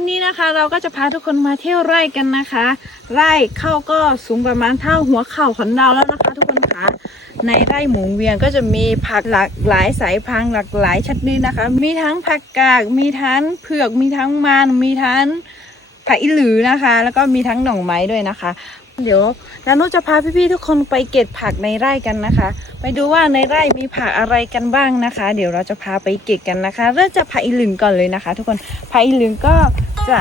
วันนี้นะคะ เราก็จะพาทุกคนมาเที่ยวไร่กันนะคะ ไร่เข้าก็สูงประมาณเท่าหัวเข่าของเราแล้วนะคะ ทุกคนคะในไร่หมูเวียงก็จะมีผักหลากหลายสายพันธุ์หลากหลายชนิดนะคะ มีทั้งผักกาดมีทั้งเผือกมีทั้งมันมีทั้งผักอีหลือนะคะ แล้วก็มีทั้งหน่องไม้ด้วยนะคะ เดี๋ยวนานุจะพาพี่ๆทุกคนไปเก็บผักในไร่กันนะคะ ไปดูว่าในไร่มีผักอะไรกันบ้างนะคะ เดี๋ยวเราจะพาไปเก็บกันนะคะ เริ่มจากผักอีหลึงก่อนเลยนะคะ ทุกคนผักอีหลึงก็ จะ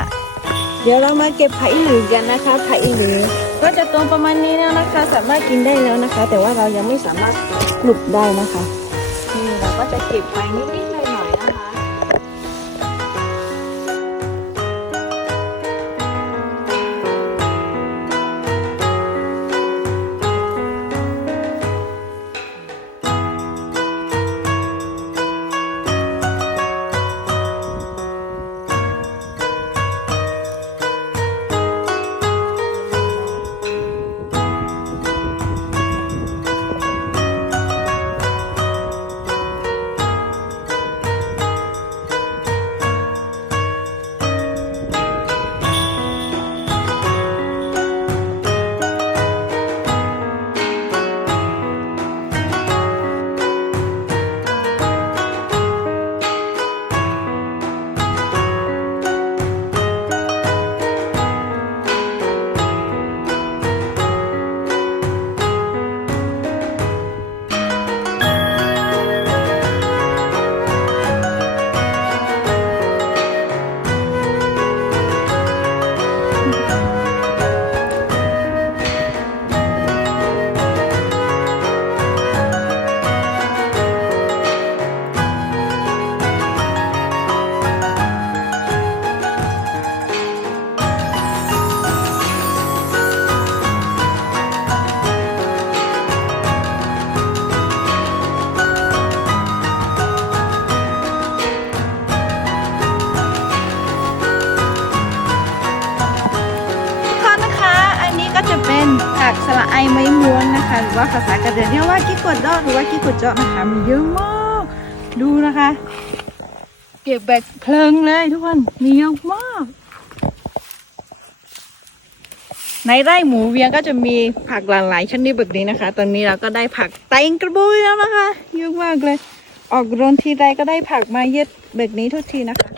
เดี๋ยวเรามาเก็บไผ่หลือกันนะคะไผ่หลือก็จะตรงประมาณนี้แล้วนะคะ สามารถกินได้แล้วนะคะ แต่ว่าเรายังไม่สามารถปลุกได้นะคะนี่เราก็จะเก็บไปนิดๆ ผักสละไอไม้ม้วนนะคะ หรือว่าภาษากระเดือนเรียกว่ากิ๊กกดดอกหรือว่ากิ๊กกดเจาะนะคะมีเยอะมาก ดูนะคะ เก็บแบบเพลิงเลยทุกคนมีเยอะมาก ในไร่หมูเวียงก็จะมีผักหลากหลายชนิดแบบนี้นะคะ ตอนนี้เราก็ได้ผักเต็งกระบุยแล้วนะคะเยอะมากเลย ออกรนทีใดก็ได้ผักมาเยอะแบบนี้ทุกทีนะคะ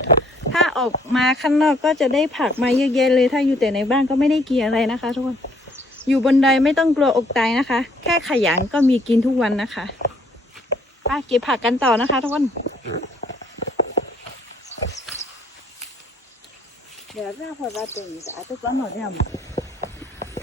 ถ้าออกมาข้างนอกก็จะได้ผักมาเยอะแยะเลย ถ้าอยู่แต่ในบ้านก็ไม่ได้กินอะไรนะคะทุกคน อยู่บนไดไม่ต้องกลัวอกตายนะคะ แค่ขยันก็มีกินทุกวันนะคะไปเก็บผักกันต่อนะคะทุกคนเดี๋ยวเราพอเราตื่นจะเอาตุ๊กตาหน่อยได้ไหม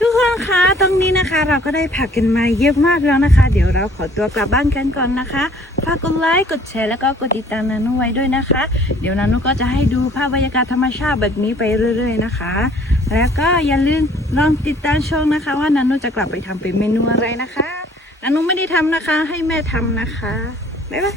ทุกคนคะตรงนี้นะคะ เราก็ได้ผักกันมาเยอะมากแล้วนะคะ เดี๋ยวเราขอตัวกลับบ้านกันก่อนนะคะฝากกดไลค์กดแชร์แล้วก็กดติดตามนานุไว้ด้วยนะคะ เดี๋ยวนานุก็จะให้ดูภาพบรรยากาศธรรมชาติแบบนี้ไปเรื่อย ๆ นะคะ แล้วก็อย่าลืมลองติดตามชมนะคะ ว่านันุจะกลับไปทำเป็นเมนูอะไรนะคะนานุไม่ได้ทำนะคะ ให้แม่ทำนะคะบ๊ายบาย